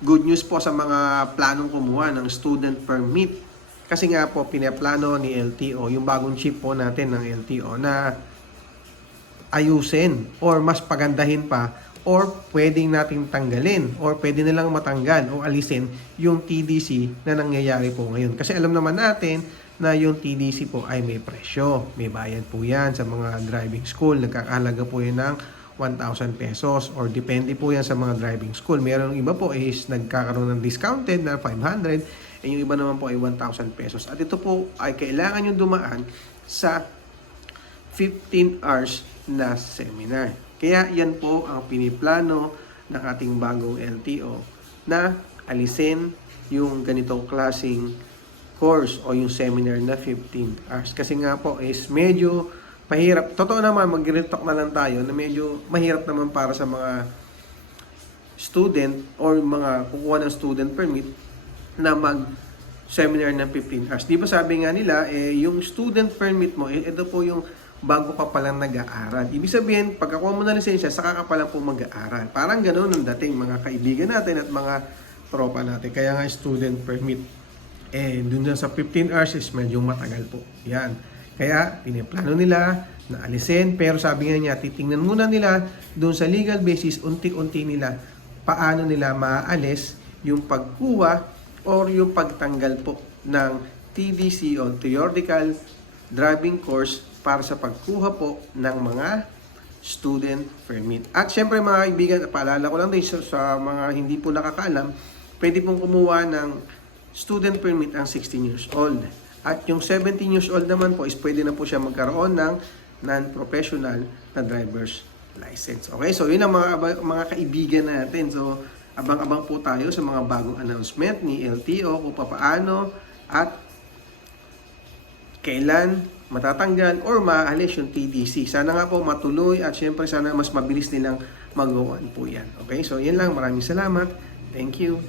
good news po sa mga planong kumuha ng student permit. Kasi nga po, pinaplano ni LTO, yung bagong chip po natin ng LTO na ayusin or mas pagandahin pa or pwedeng nating tanggalin or pwede nilang matanggal o alisin yung TDC na nangyayari po ngayon. Kasi alam naman natin na yung TDC po ay may presyo. May bayad po yan sa mga driving school. Nagkakahalaga po yan ng 1,000 pesos or depende po yan sa mga driving school. Meron iba po is nagkakaroon ng discounted na 500 and yung iba naman po ay 1,000 pesos. At ito po ay kailangan yung dumaan sa 15 hours na seminar. Kaya yan po ang piniplano ng ating bagong LTO na alisin yung ganitong klasing course o yung seminar na 15 hours. Kasi nga po is medyo mahirap. Totoo naman, mag-talk na lang tayo na medyo mahirap naman para sa mga student or mga kukuha ng student permit na mag seminar ng 15 hours. Di ba sabi nga nila, eh, yung student permit mo, eh, ito po yung bago ka palang nag-aaral. Ibig sabihin, pagkakuha mo na lisensya, saka ka palang po mag-aaral. Parang ganoon ang dating mga kaibigan natin at mga tropa natin. Kaya nga student permit. Eh, dun sa 15 hours is medyo matagal po. Yan. Kaya, piniplano nila na alisin. Pero sabi nga niya, titingnan muna nila doon sa legal basis, unti-unti nila paano nila maaalis yung pagkuha or yung pagtanggal po ng TDC o Theoretical Driving Course para sa pagkuha po ng mga student permit. At syempre mga kaibigan, paalala ko lang din sa, sa mga hindi po nakakaalam, pwede pong kumuha ng student permit ang 16 years old. At yung 17 years old naman po is pwede na po siya magkaroon ng non-professional na driver's license. Okay, so yun ang mga, mga kaibigan natin. So, abang-abang po tayo sa mga bagong announcement ni LTO kung papaano at kailan matatanggal or maalis yung TDC. Sana nga po matuloy at syempre sana mas mabilis nilang magawa po yan. Okay, so yan lang. Maraming salamat. Thank you.